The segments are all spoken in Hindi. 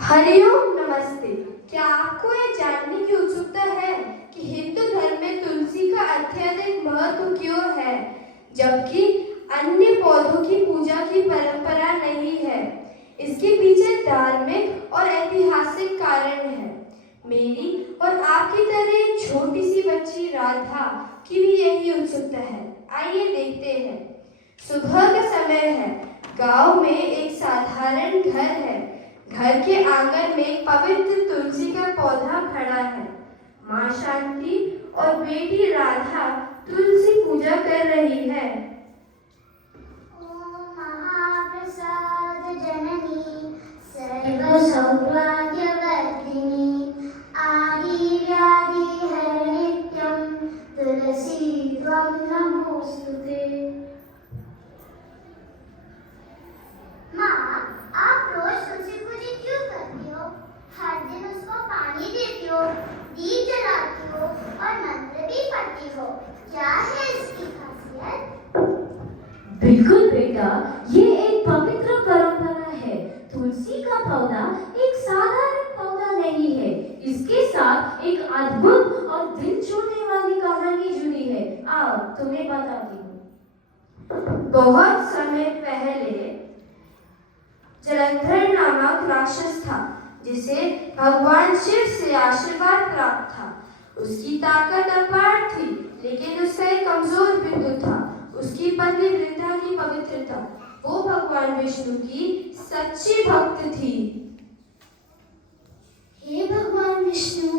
हरिओम नमस्ते। क्या आपको यह जानने की उत्सुकता है कि हिंदू धर्म में तुलसी का अत्यधिक महत्व क्यों है, जबकि अन्य पौधों की पूजा की परंपरा नहीं है? इसके पीछे धार्मिक और ऐतिहासिक कारण है। मेरी और आपकी तरह एक छोटी सी बच्ची राधा की भी यही उत्सुकता है। आइए देखते हैं। सुबह का समय है। गांव में एक साधारण घर है। घर के आंगन में पवित्र तुलसी का पौधा खड़ा है। माँ शांति और बेटी राधा तुलसी पूजा कर रही है। ओम महाप्रसाद जननी सर्व सौभाग्यवर्धिनी आदि व्याधि हरनित्यं तुलसी त्वं नमोस्तुते। माँ, आप रोज तुलसी पूजा क्यों करती हो? हर दिन उसको पानी देती हो, दीप जलाती हो और मंत्र भी पढ़ती हो। क्या है इसकी खासियत? बिल्कुल बेटा, ये एक पवित्र परंपरा है। तुलसी का पौधा एक साधारण पौधा नहीं है। इसके साथ एक अद्भुत और दिल छूने वाली कहानी जुड़ी है। आओ तुम्हें बताती हूँ। बहुत समय पहले जलंधर नामक राक्षस था, जिसे भगवान शिव से आशीर्वाद प्राप्त था। उसकी ताकत अपार थी, लेकिन उसका एक कमजोर बिंदु था। उसकी पत्नी वृंदा की पवित्रता। वो भगवान विष्णु की सच्ची भक्त थी। हे भगवान विष्णु,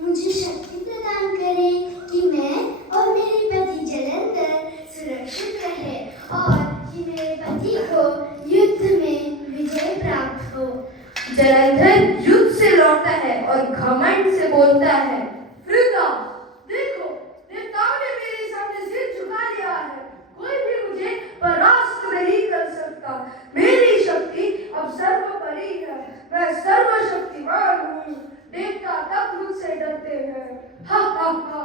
मुझे शक्ति प्रदान करें कि मैं और मेरे पति जलंधर सुरक्षित रहे और कि मेरे पति को युद्ध में विजय प्राप्त हो। जलंधर युद्ध से लौटता है और घमंड से बोलता है, वृंदा, देखो, देवताओं ने मेरे सामने सिर झुका लिया है। कोई भी मुझे परास्त नहीं कर सकता। मेरी शक्ति अब सर्वोपरि है। मैं सर्वशक्तिमान हूँ। देवता तब मुझसे डरते हैं। हा हा हा।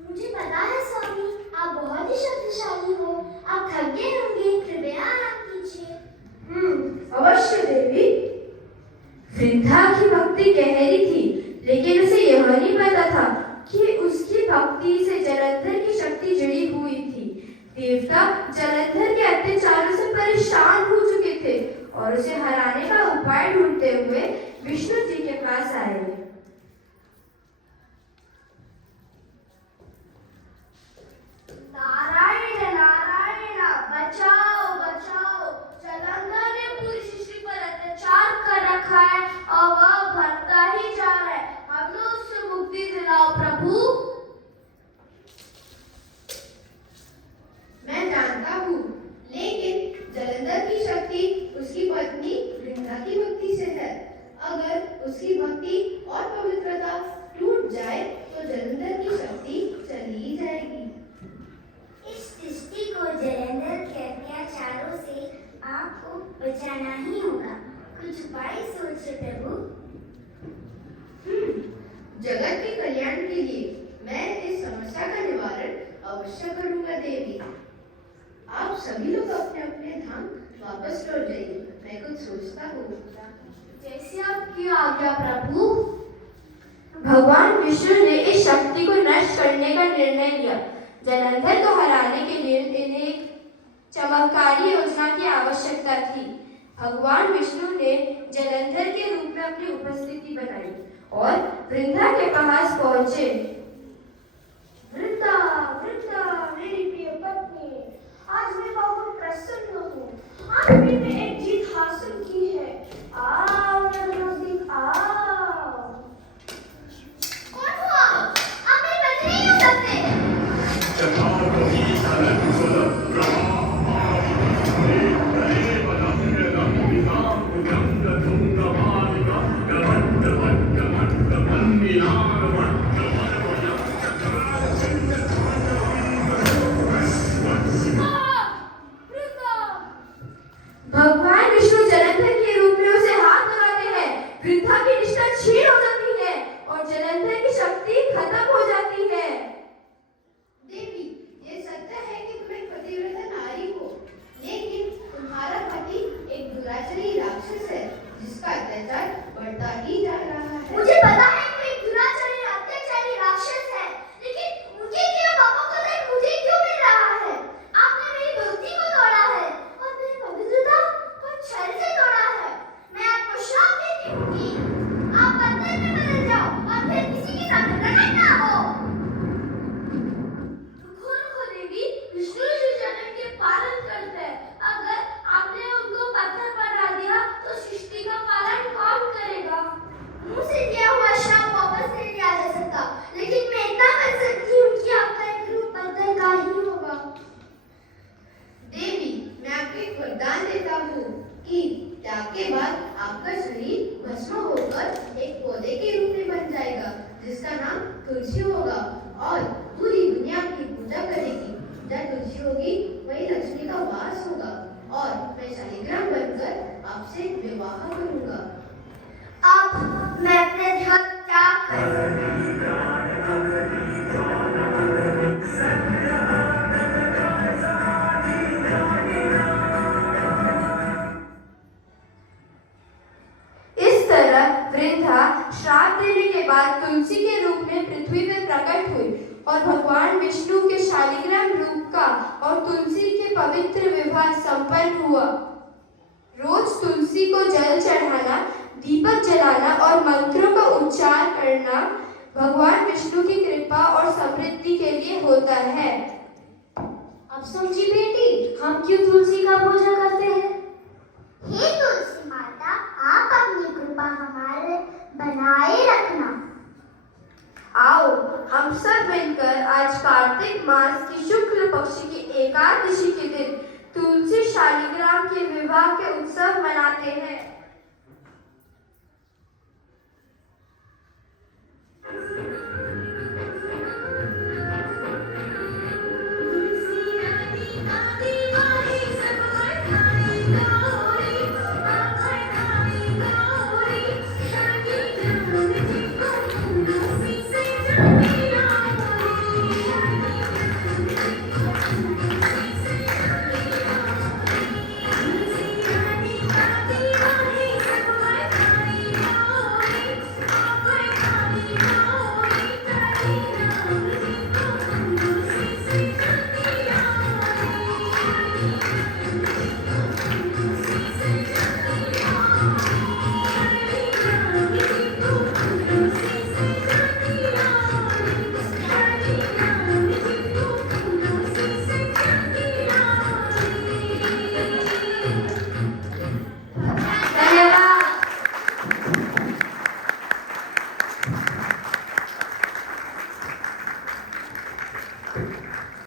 मुझे पता है स्वामी, आप बहुत ही शक्तिशाली हो। आप थक गए होंगे, कृपया आराम कीजिए। अवश्य देवी। वृंदा की भक्ति गहरी थी, लेकिन उसे यह नहीं पता था कि उसकी भक्ति से जलंधर की शक्ति जुड़ी हुई थी। देवता जलंधर के अत्याचारों से परेशान हो चुके थे और उसे हराने का उपाय ढूंढते हुए विष्णु जी के पास आए। नारायण नारायण, बचाओ बचाओ, जलंधर ने पूरी सृष्टि पर अत्याचार कर रखा है और वह बढ़ता ही जा रहा है। हम लोग उससे मुक्ति दिलाओ प्रभु। मैं जानता हूँ, लेकिन जलंधर की शक्ति उसकी पत्नी वृंदा की भक्ति से है। अगर उसकी भक्ति और पवित्रता टूट जाए तो जलंधर की शक्ति चली जाएगी। इस सृष्टि को जलंधर के अत्याचारों से आपको बचाना ही होगा। कुछ उपाय सोचिए प्रभु। जगत के कल्याण के लिए मैं इस समस्या का निवारण अवश्य करूंगा देवी। आप सभी लोग अपने अपने धाम वापस लौट जाइए। मैं कुछ सोचता हूँ। जैसे आपकी आज्ञा प्रभु। भगवान विष्णु ने इस शक्ति को नष्ट करने का निर्णय लिया। जलंधर को हराने के लिए इन्हें एक चमत्कारी योजना की आवश्यकता थी। भगवान विष्णु ने जलंधर के रूप में अपनी उपस्थिति बनाई और वृंदा के पास पहुंचे। वृंदा वृंदा, मेरी प्रिय पत्नी, आज मैं बहुत प्रसन्न हूँ। आपने एक जीत हासिल की है। आओ नजदीक आओ। कौन हो आप? आप मेरी पत्नी नहीं हो सकते। भगवान विष्णु जलंधर के रूप में उसे हाथ लगाते हैं। वृंदा की निष्ठा क्षीण हो जाती है और जलंधर की शक्ति खत्म हो जाती है। देवी, ये सत्य है कि तुम एक पतिव्रता नारी हो, लेकिन वरदान देता हूँ कि त्याग के बाद आपका शरीर भस्म होकर एक पौधे के रूप में बन जाएगा जिसका नाम तुलसी होगा और पूरी दुनिया आपकी पूजा करेगी। जहाँ तुलसी होगी वही लक्ष्मी का वास होगा और मैं शालिग्राम बनकर आपसे विवाह करूँगा। अब मैं अपने ध्यान क्या करूं? इस तरह वृंदा श्राप देने के बाद तुलसी के रूप में पृथ्वी पर प्रकट हुई और भगवान विष्णु के शालिग्राम रूप का और तुलसी के पवित्र विवाह संपन्न हुआ। रोज तुलसी को जल चढ़ाना, दीपक जलाना और मंत्रों का उच्चार करना भगवान विष्णु की कृपा और समृद्धि के लिए होता है। अब समझी बेटी हम क्यों तुलसी का पूजा करते हैं। हे तुलसी माता, आप अपनी कृपा हमारे बनाए रखना। आओ हम सब मिलकर आज कार्तिक मास की शुक्ल पक्ष की एकादशी के दिन तुलसी शालिग्राम के विवाह के उत्सव मनाते हैं।